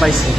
পাইছি।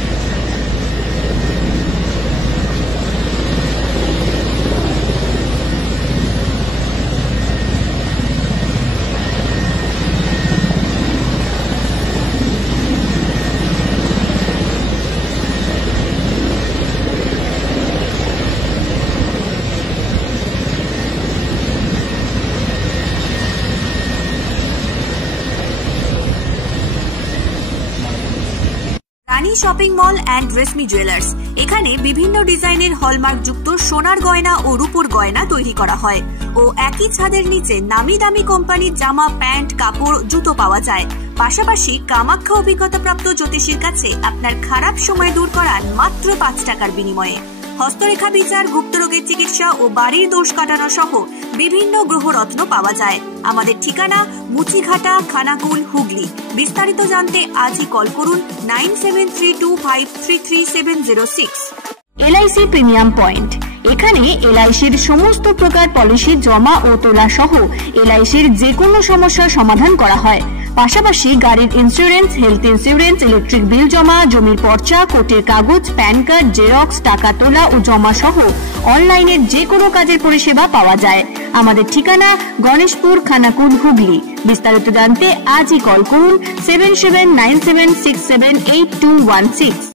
Rani shopping mall and Reshmi jewellers. এখানে বিভিন্ন ডিজাইনের হলমার্ক যুক্ত সোনার গয়না ও রূপোর গয়না তৈরি করা হয় ও একই ছাদের নিচে নামি দামি কোম্পানির জামা, প্যান্ট, কাপড়, জুতো পাওয়া যায়। পাশাপাশি কামাখ্যা অভিজ্ঞতাপ্রাপ্ত জ্যোতিষীর কাছে আপনার খারাপ সময় দূর করান মাত্র 5 টাকার বিনিময়ে। হস্তরেখা বিচার, গুপ্তরোগের চিকিৎসা ও বাড়ির দোষ কাটানো সহ বিভিন্ন গ্রহরত্ন পাওয়া যায়। আমাদের ঠিকানা মুচিঘাটা, খানাকুল, হুগলি। বিস্তারিত জানতে আজই কল করুন 9732533706। LIC premium point. এখানে এলআইসির সমস্ত প্রকার পলিসি জমা ও তোলা সহ এলআইসির যে কোনো সমস্যার সমাধান করা হয়। পাশাপাশি গাড়ির insurance, health insurance, electric bill জমা, জমির পর্চা, কোর্টের কাগজ, প্যান কার্ড, জেরক্স, টাকা তোলা ও জমা সহ অনলাইনের যে কোনো কাজের পরিষেবা পাওয়া যায়। আমাদের ঠিকানা গণেশপুর, খানাকুল, হুগলি। বিস্তারিত জানতে আজই কল করুন 7797678216।